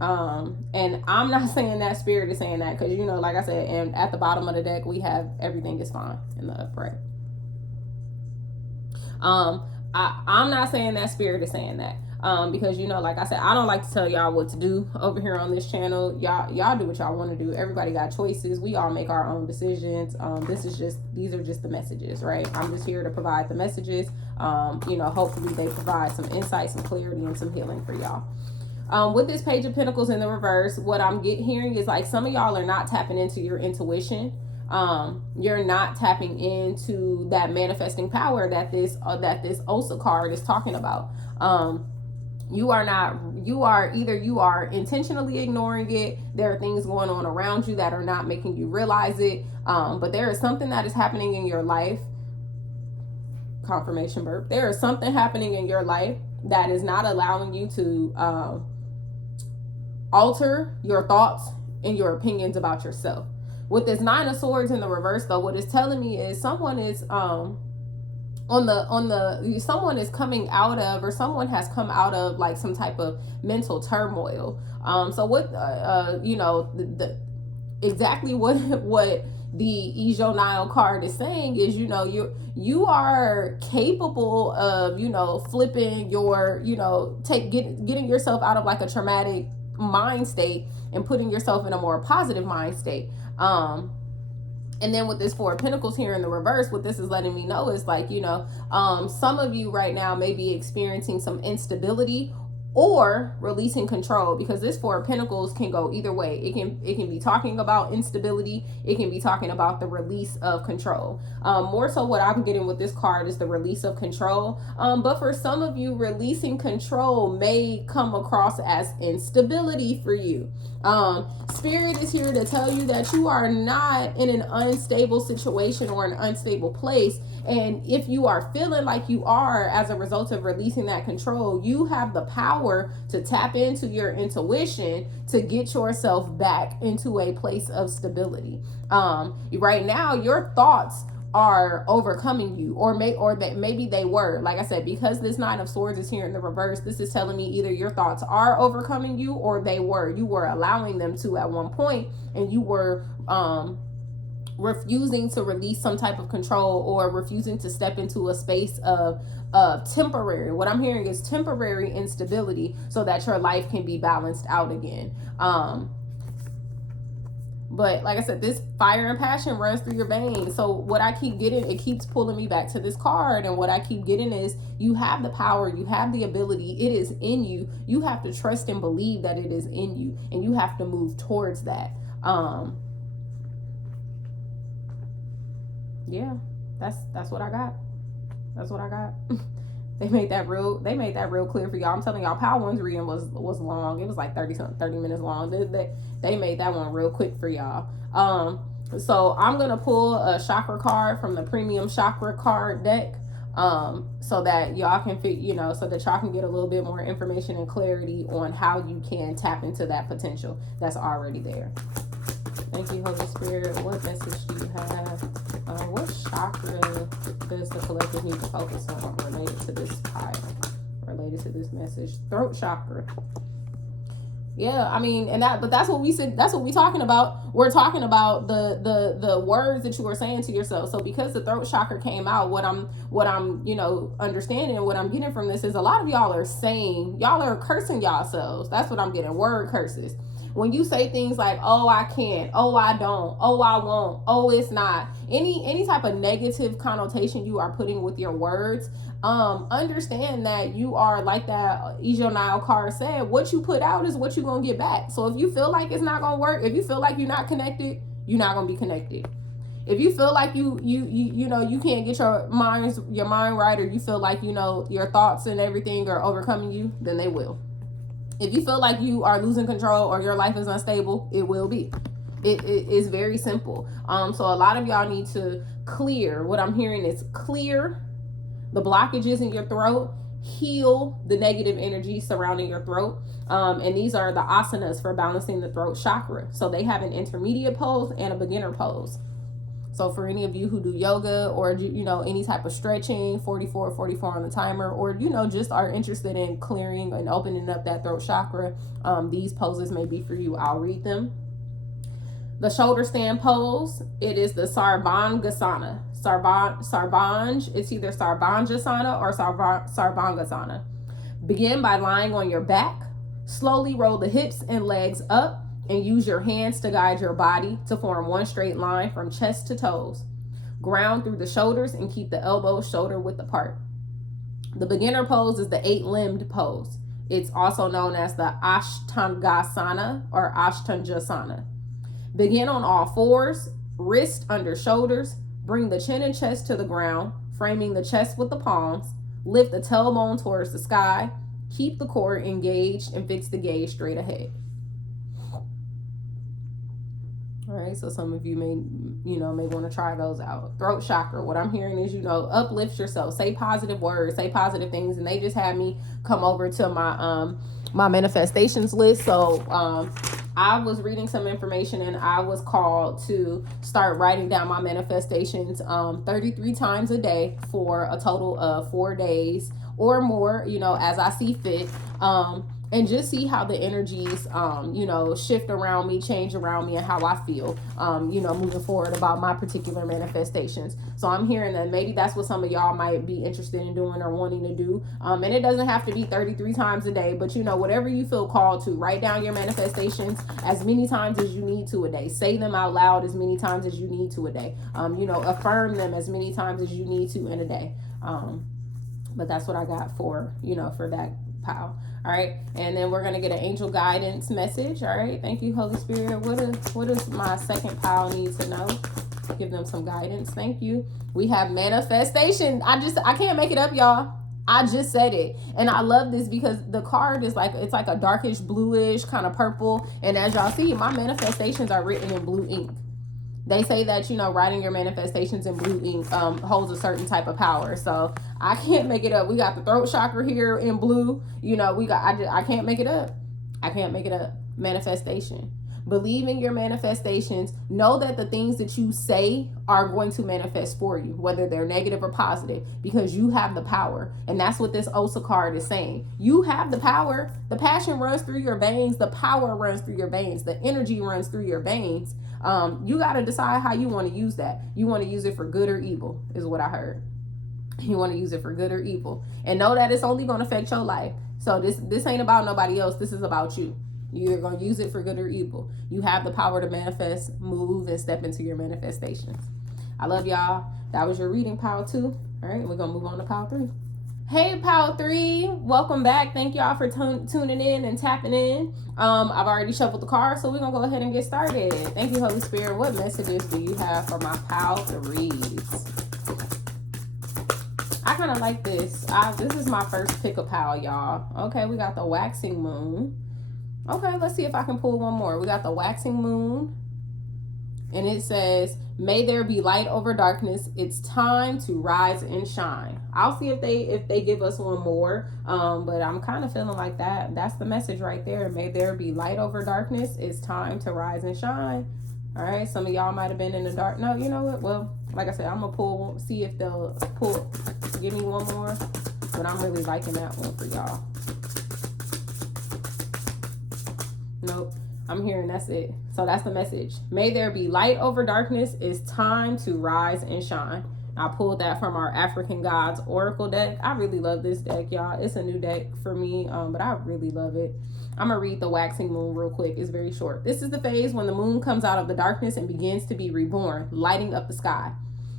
And I'm not saying that Spirit is saying that, because, you know, like I said, and at the bottom of the deck we have everything is fine in the upright. I'm not saying that Spirit is saying that, because, you know, like I said, I don't like to tell y'all what to do over here on this channel. Y'all do what y'all want to do. Everybody got choices. We all make our own decisions. These are just the messages, right? I'm just here to provide the messages. You know, hopefully they provide some insight, some clarity, and some healing for y'all. With this Page of Pentacles in the reverse, what I'm hearing is like some of y'all are not tapping into your intuition. You're not tapping into that manifesting power that this Osa card is talking about. You are intentionally ignoring it. There are things going on around you that are not making you realize it. But there is something that is happening in your life. Confirmation burp. There is something happening in your life that is not allowing you to alter your thoughts and your opinions about yourself. With this Nine of Swords in the reverse, though, what it's telling me is someone is someone is coming out of, or someone has come out of like some type of mental turmoil. So what you know, exactly what the Ijonile card is saying is, you know, you are capable of, you know, flipping your, you know, getting yourself out of like a traumatic mind state and putting yourself in a more positive mind state. And then with this Four of Pentacles here in the reverse, what this is letting me know is like, you know, some of you right now may be experiencing some instability or releasing control, because this Four of Pentacles can go either way. It can be talking about instability. It can be talking about the release of control. More so what I'm getting with this card is the release of control. But for some of you, releasing control may come across as instability for you. Spirit is here to tell you that you are not in an unstable situation or an unstable place. And if you are feeling like you are as a result of releasing that control, you have the power to tap into your intuition to get yourself back into a place of stability. Right now, your thoughts are overcoming you, or maybe they were. Like I said, because this Nine of Swords is here in the reverse, this is telling me either your thoughts are overcoming you, or you were allowing them to at one point, and you were refusing to release some type of control, or refusing to step into a space of temporary, what I'm hearing is temporary instability, so that your life can be balanced out again. But like I said, this fire and passion runs through your veins. So what I keep getting, it keeps pulling me back to this card. And what I keep getting is you have the power, you have the ability, it is in you. You have to trust and believe that it is in you, and you have to move towards that. Yeah, that's what I got. That's what I got. They made that real clear for y'all. I'm telling y'all, Power One's reading was long. It was like 30 minutes long. They made that one real quick for y'all. So I'm gonna pull a chakra card from the premium chakra card deck, so that y'all can so that y'all can get a little bit more information and clarity on how you can tap into that potential that's already there. Thank you, Holy Spirit. What message do you have? What chakra does the collective need to focus on related to this pile? Related to this message? Throat chakra. Yeah, I mean, but that's what we said. That's what we're talking about. We're talking about the words that you are saying to yourself. So because the throat chakra came out, what I'm understanding, what I'm getting from this is a lot of y'all are cursing yourselves. That's what I'm getting. Word curses. When you say things like, oh, I can't, oh, I don't, oh, I won't, oh, it's not, any type of negative connotation you are putting with your words, understand that you are, like that Ijonile card said, what you put out is what you're going to get back. So if you feel like it's not going to work, if you feel like you're not connected, you're not going to be connected. If you feel like you can't get your mind right, or you feel like, your thoughts and everything are overcoming you, then they will. If you feel like you are losing control or your life is unstable, it will be. It is very simple. So a lot of y'all need to clear. What I'm hearing is clear the blockages in your throat, heal the negative energy surrounding your throat. And these are the asanas for balancing the throat chakra. So they have an intermediate pose and a beginner pose. So for any of you who do yoga or, any type of stretching, 44 on the timer, or, just are interested in clearing and opening up that throat chakra, these poses may be for you. I'll read them. The shoulder stand pose, it is the Sarvangasana. Sarvanj, it's either Sarvangasana or Sarvangasana. Begin by lying on your back. Slowly roll the hips and legs up and use your hands to guide your body to form one straight line from chest to toes. Ground through the shoulders and keep the elbows shoulder width apart. The beginner pose is the 8-limbed pose. It's also known as the Ashtangasana or Ashtangasana. Begin on all fours, wrist under shoulders. Bring the chin and chest to the ground, framing the chest with the palms. Lift the tailbone towards the sky. Keep the core engaged and fix the gaze straight ahead. All right, so some of you may want to try those out. Throat chakra, what I'm hearing is, uplift yourself, say positive words, say positive things. And they just had me come over to my manifestations list. So I was reading some information and I was called to start writing down my manifestations 33 times a day for a total of 4 days or more, as I see fit. And just see how the energies, shift around me, change around me, and how I feel, moving forward about my particular manifestations. So I'm hearing that maybe that's what some of y'all might be interested in doing or wanting to do. And it doesn't have to be 33 times a day, but, whatever you feel called to, write down your manifestations as many times as you need to a day. Say them out loud as many times as you need to a day. Affirm them as many times as you need to in a day. But that's what I got for that pile. All right, and then we're going to get an angel guidance message. All right, thank you, Holy Spirit. What does my second pile need to know? Give them some guidance. Thank you. We have manifestation. I can't make it up, y'all. I just said it. And I love this because the card is it's like a darkish bluish kind of purple. And as y'all see, my manifestations are written in blue ink. They say that, writing your manifestations in blue ink holds a certain type of power. So I can't make it up. We got the throat chakra here in blue. I can't make it up. I can't make it up. Manifestation. Believe in your manifestations. Know that the things that you say are going to manifest for you, whether they're negative or positive, because you have the power. And that's what this OSA card is saying. You have the power. The passion runs through your veins. The power runs through your veins. The energy runs through your veins. You got to decide how you want to use that. You want to use it for good or evil, is what I heard. You want to use it for good or evil. And know that it's only going to affect your life. So this ain't about nobody else. This is about you. You're going to use it for good or evil. You have the power to manifest, move, and step into your manifestations. I love y'all. That was your reading, pile 2. All right, we're going to move on to pile 3. Hey, pile 3. Welcome back. Thank y'all for tuning in and tapping in. I've already shuffled the cards, so we're going to go ahead and get started. Thank you, Holy Spirit. What messages do you have for my pile 3s? I kind of like this. This is my first pick a pile, y'all. Okay, we got the waxing moon. Okay, let's see if I can pull one more. We got the waxing moon. And it says, may there be light over darkness. It's time to rise and shine. I'll see if they give us one more. But I'm kind of feeling like that's the message right there. May there be light over darkness. It's time to rise and shine. All right. Some of y'all might have been in the dark. No, you know what? Well, like I said, I'm going to pull, see if they'll give me one more. But I'm really liking that one for y'all. Nope. I'm hearing that's it. So that's the message. May there be light over darkness. It's time to rise and shine. I pulled that from our African Gods Oracle deck. I really love this deck, y'all. It's a new deck for me, but I really love it. I'm going to read the waxing moon real quick. It's very short. This is the phase when the moon comes out of the darkness and begins to be reborn, lighting up the sky.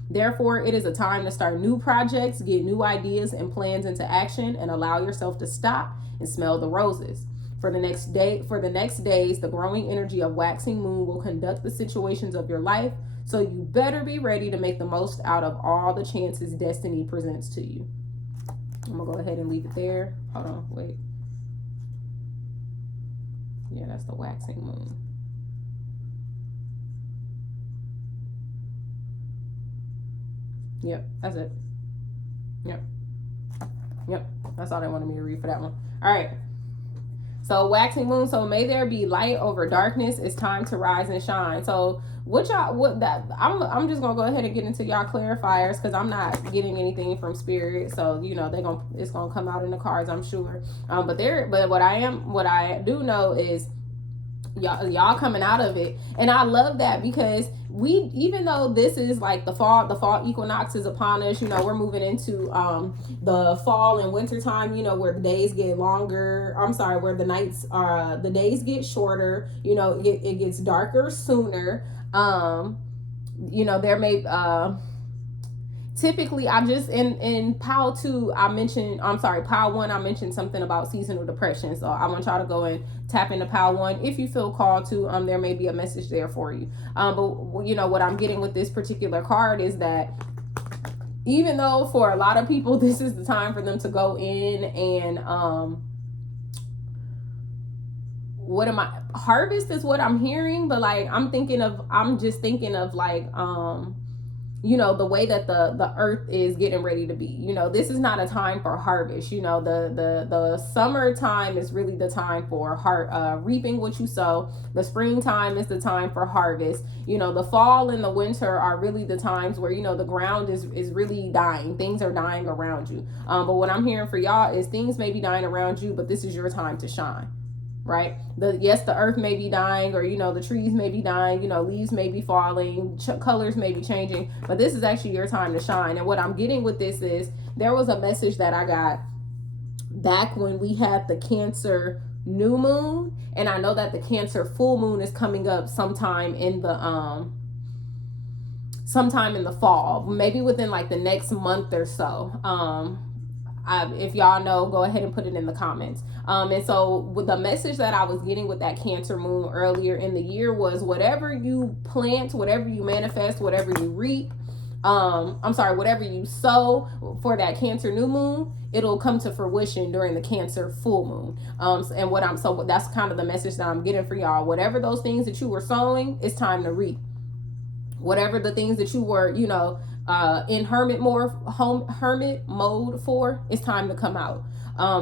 Therefore, it is a time to start new projects, get new ideas and plans into action, and allow yourself to stop and smell the roses. For the next days, the growing energy of waxing moon will conduct the situations of your life, so you better be ready to make the most out of all the chances destiny presents to you. I'm gonna go ahead and leave it there. Hold on, wait. Yeah, that's the waxing moon. Yep, that's it. Yep. Yep, that's all they wanted me to read for that one. All right. So waxing moon. So may there be light over darkness. It's time to rise and shine. So what y'all, what that, I'm just gonna go ahead and get into y'all clarifiers, because I'm not getting anything from spirit. So it's gonna come out in the cards, I'm sure. But what I do know is y'all coming out of it, and I love that, because even though this is like the fall equinox is upon us, we're moving into the fall and winter time, where the days get longer. Where the days get shorter, it gets darker sooner. There may typically, I just in pile 2 pile 1 I mentioned something about seasonal depression. So I want y'all to go and tap into pile 1 if you feel called to. There may be a message there for you. But what I'm getting with this particular card is that even though for a lot of people this is the time for them to go in and harvest is what I'm hearing, but like I'm just thinking of like the way that the earth is getting ready to be. This is not a time for harvest. The summertime is really the time for reaping what you sow. The springtime is the time for harvest. The fall and the winter are really the times where the ground is really dying. Things are dying around you. But what I'm hearing for y'all is things may be dying around you, but this is your time to shine. Right? The earth may be dying, or the trees may be dying, leaves may be falling, colors may be changing, but this is actually your time to shine. And what I'm getting with this is, there was a message that I got back when we had the Cancer new moon, and I know that the Cancer full moon is coming up sometime in the fall, maybe within like the next month or so. If y'all know, go ahead and put it in the comments. And so with the message that I was getting with that Cancer moon earlier in the year was, whatever you plant, whatever you manifest, whatever you reap, whatever you sow for that Cancer new moon, it'll come to fruition during the Cancer full moon. And that's kind of the message that I'm getting for y'all. Whatever those things that you were sowing, it's time to reap. Whatever the things that you were, in hermit mode for, it's time to come out.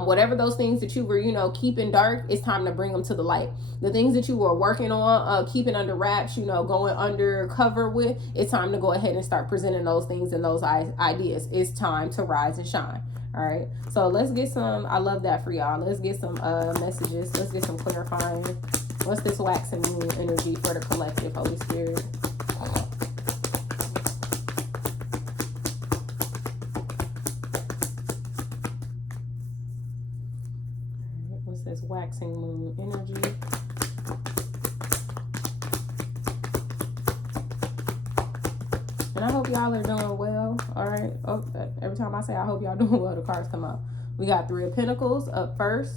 Whatever those things that you were, keeping dark, it's time to bring them to the light. The things that you were working on, keeping under wraps, going undercover with, it's time to go ahead and start presenting those things and those ideas. It's time to rise and shine. All right. So let's get some, I love that for y'all. Let's get some messages. Let's get some clarifying. What's this waxing moon energy for the collective, Holy Spirit? This waxing moon energy. And I hope y'all are doing well. All right. Oh, every time I say I hope y'all doing well, the cards come out. We got 3 of Pentacles up first.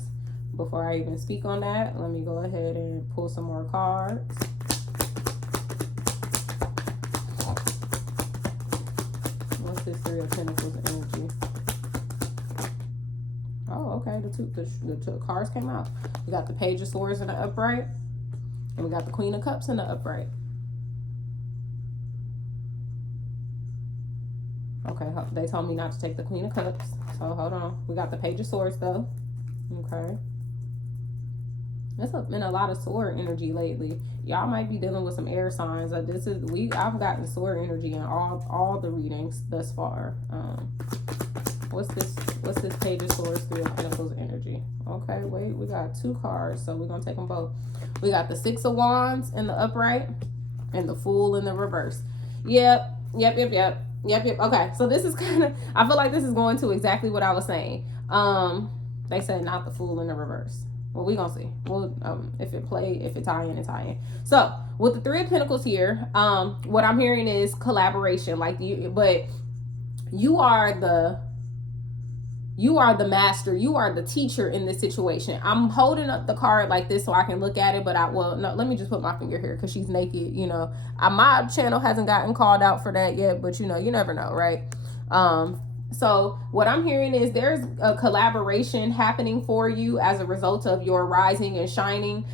Before I even speak on that, let me go ahead and pull some more cards. What's this 3 of Pentacles energy? Oh, okay. The two cards came out. We got the Page of Swords in the upright, and we got the Queen of Cups in the upright. Okay, they told me not to take the Queen of Cups, so hold on. We got the Page of Swords though. Okay. There's been a lot of sword energy lately. Y'all might be dealing with some air signs. I've gotten sword energy in all the readings thus far. What's this Page of Swords, 3 of Pentacles energy? Okay, wait, we got 2 cards, so we're gonna take them both. We got the 6 of Wands in the upright and the Fool in the reverse. Yep. Okay, so this is I feel like this is going to exactly what I was saying. They said not the Fool in the reverse. Well, we gonna see. Well, if it tie in, it tie in. So with the 3 of Pentacles here, what I'm hearing is collaboration. But you are the master, you are the teacher in this situation. I'm holding up the card like this so I can look at it, but no, let me just put my finger here because she's naked, my channel hasn't gotten called out for that yet, but you never know, right? So what I'm hearing is there's a collaboration happening for you as a result of your rising and shining.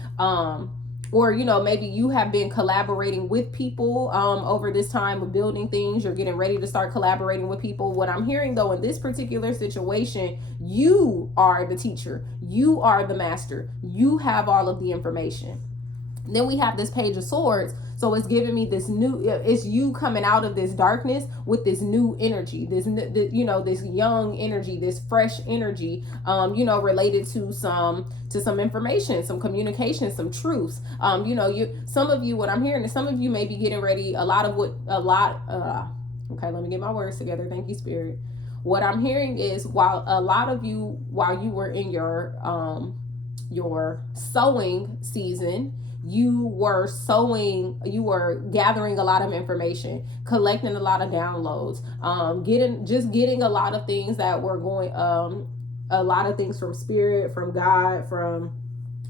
or, you know, maybe you have been collaborating with people over this time of building things. You're getting ready to start collaborating with people. What I'm hearing though, in this particular situation, you are the teacher, you are the master, you have all of the information. Then we have this Page of Swords. So it's giving me this new, it's you coming out of this darkness with this new energy, this, you know, this young energy, this fresh energy, you know, related to some information, some communication, some truths. You know, some of you, what I'm hearing is some of you may be getting ready, okay, let me get my words together. Thank you, Spirit. What I'm hearing is, while a lot of you, while you were in your sowing season, you were gathering a lot of information, collecting a lot of downloads, getting a lot of things that were going, a lot of things from Spirit, from God, from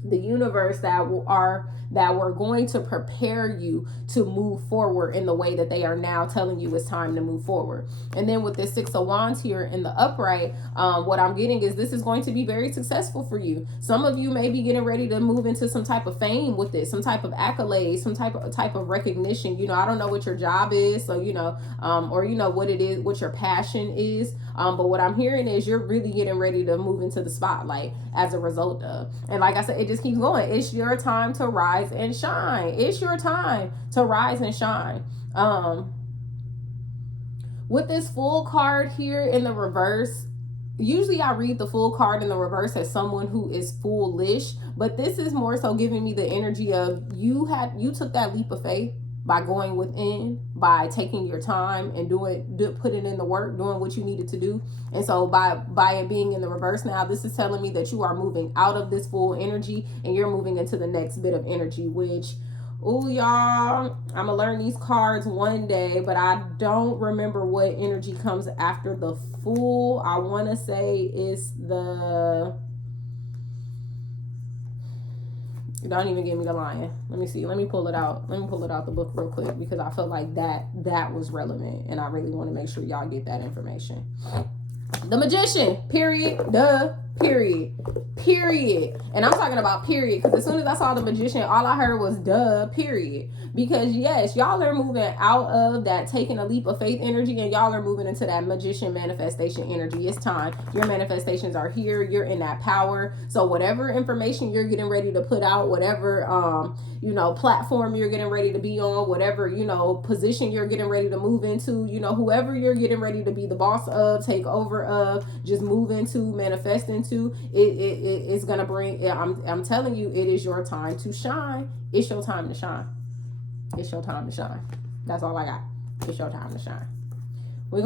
the universe that were going to prepare you to move forward in the way that they are now telling you it's time to move forward. And then with this Six of Wands here in the upright, what I'm getting is this is going to be very successful for you. Some of you may be getting ready to move into some type of fame with this, some type of accolade, some type of recognition. You know, I don't know what your job is, so, you know, or, you know, what it is, what your passion is. But what I'm hearing is you're really getting ready to move into the spotlight as a result of. And like I said, it just keeps going. It's your time to rise and shine. It's your time to rise and shine. With this Fool card here in the reverse, usually I read the Fool card in the reverse as someone who is foolish, but this is more so giving me the energy of you took that leap of faith by going within, by taking your time and putting in the work, doing what you needed to do. And so by it being in the reverse now, this is telling me that you are moving out of this Fool energy and you're moving into the next bit of energy, which, oh, y'all, I'm gonna learn these cards one day, but I don't remember what energy comes after the Fool. I want to say it's the... Don't even give me the Lion. Let me see. Let me pull it out. Let me pull it out the book real quick, because I felt like that was relevant, and I really want to make sure y'all get that information. The Magician, period, period. And I'm talking about period, because as soon as I saw the Magician, all I heard was period. Because yes, y'all are moving out of that taking a leap of faith energy, and y'all are moving into that Magician manifestation energy. It's time. Your manifestations are here. You're in that power. So whatever information you're getting ready to put out, whatever you know, platform you're getting ready to be on, whatever, you know, position you're getting ready to move into, you know, whoever you're getting ready to be the boss of, take over of, just move into, manifest into, it's gonna bring, I'm telling you, it is your time to shine. It's your time to shine. It's your time to shine. That's all I got. It's your time to shine. We're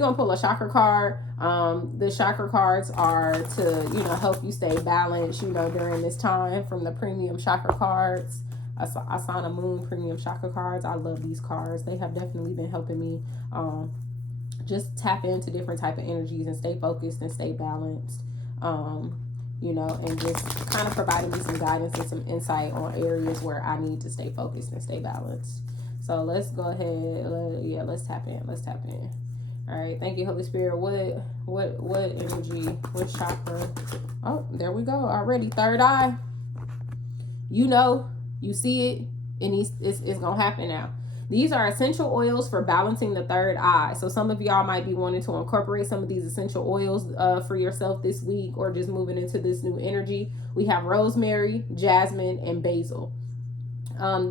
gonna pull a chakra card. The chakra cards are to, you know, help you stay balanced, you know, during this time, from the premium chakra cards. I saw the Moon premium chakra cards. I love these cards. They have definitely been helping me just tap into different type of energies and stay focused and stay balanced. You know, and just kind of providing me some guidance and some insight on areas where I need to stay focused and stay balanced. So let's go ahead. Let's tap in. All right. Thank you, Holy Spirit. What energy, what chakra? Oh, there we go. Already. Third eye. You know, you see it, and it's going to happen now. These are essential oils for balancing the third eye. So some of y'all might be wanting to incorporate some of these essential oils for yourself this week, or just moving into this new energy. We have rosemary, jasmine, and basil.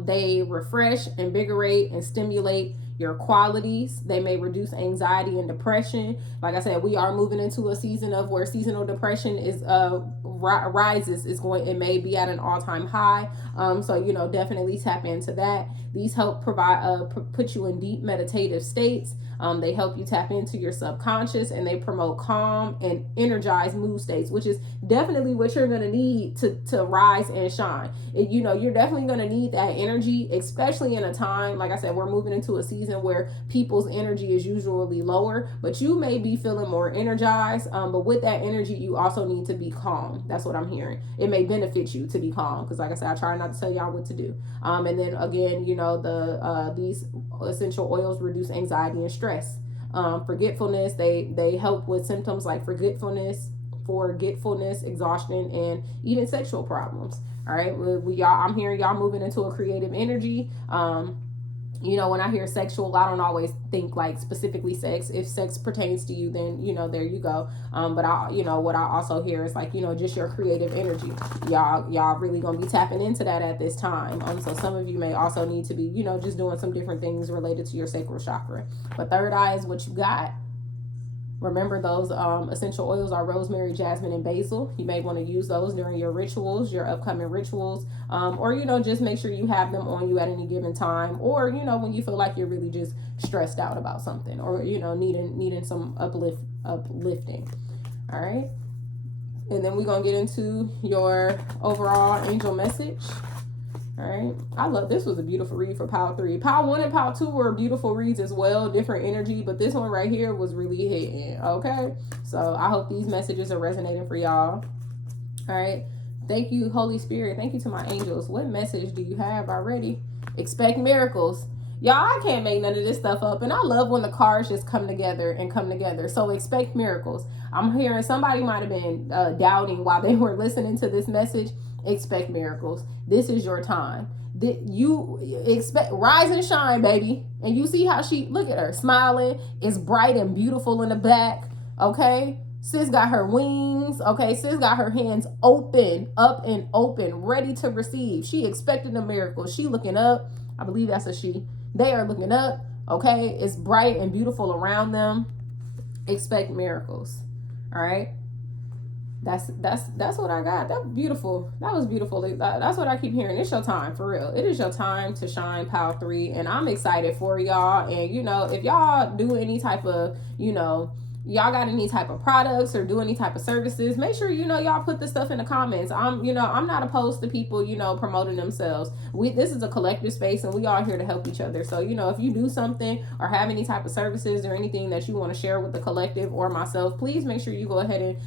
They refresh, invigorate, and stimulate your qualities. They may reduce anxiety and depression. Like I said, we are moving into a season of where seasonal depression is rises. It may be at an all-time high. So, you know, definitely tap into that. These help provide put you in deep meditative states. They help you tap into your subconscious, and they promote calm and energized mood states, which is definitely what you're going to need to rise and shine. You know, you're definitely going to need that energy, especially in a time, like I said, we're moving into a season where people's energy is usually lower, but you may be feeling more energized. But with that energy, you also need to be calm. That's what I'm hearing. It may benefit you to be calm, because like I said, I try not to tell y'all what to do. And then again, you know, these essential oils reduce anxiety and stress. Forgetfulness, they help with symptoms like forgetfulness, forgetfulness, exhaustion, and even sexual problems. All right, y'all, I'm hearing y'all moving into a creative energy. When I hear sexual, I don't always think like specifically sex. If sex pertains to you, then, there you go. But what I also hear is like, just your creative energy. Y'all really gonna be tapping into that at this time. So some of you may also need to be, just doing some different things related to your sacral chakra. But third eye is what you got. Remember, those essential oils are rosemary, jasmine, and basil. You may want to use those during your rituals, your upcoming rituals, or, just make sure you have them on you at any given time, or, when you feel like you're really just stressed out about something, or, needing some uplifting. All right. And then we're going to get into your overall angel message. All right. I love this. Was a beautiful read for Pile 3. Pile 1 and Pile 2 were beautiful reads as well, different energy, but this one right here was really hitting. Okay. So I hope these messages are resonating for y'all. All right. Thank you, Holy Spirit. Thank you to my angels. What message do you have already? Expect miracles. Y'all, I can't make none of this stuff up. And I love when the cards just come together. So expect miracles. I'm hearing somebody might have been doubting while they were listening to this message. Expect miracles. This is your time. You expect, rise and shine, baby. And you see how look at her smiling. It's bright and beautiful in the back. Okay. Sis got her wings. Okay. Sis got her hands open, up and open, ready to receive. She expected a miracle. She looking up. I believe that's a she. They are looking up. Okay. It's bright and beautiful around them. Expect miracles. All right. That's what I got. That was beautiful. That's what I keep hearing. It's your time, for real. It is your time to shine, Pile 3. And I'm excited for y'all. And, if y'all do any type of, y'all got any type of products or do any type of services, make sure, y'all put the stuff in the comments. I'm not opposed to people, promoting themselves. This is a collective space and we all here to help each other. So, if you do something or have any type of services or anything that you want to share with the collective or myself, please make sure you go ahead and,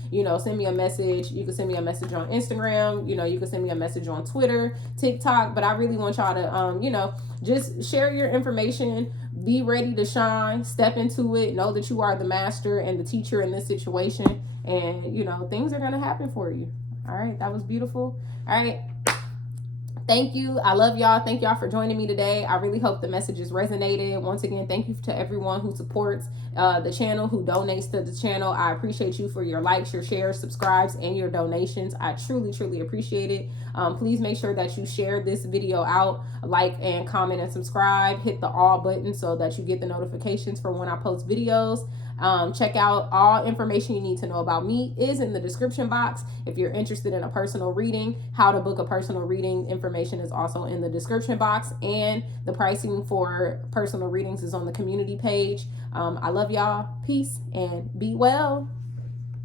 send me a message. You can send me a message on Instagram. You can send me a message on Twitter, TikTok, but I really want y'all to, just share your information. Be ready to shine, step into it, know that you are the master and the teacher in this situation, and things are going to happen for you. All right, that was beautiful. All right, thank you. I love y'all. Thank y'all for joining me today. I really hope the messages resonated. Once again, thank you to everyone who supports the channel, who donates to the channel. I appreciate you for your likes, your shares, subscribes, and your donations. I truly, truly appreciate it. Please make sure that you share this video out, like and comment and subscribe. Hit the all button so that you get the notifications for when I post videos. Check out all information you need to know about me is in the description box. If you're interested in a personal reading, how to book a personal reading, information is also in the description box, and the pricing for personal readings is on the community page. I love y'all. Peace and be well.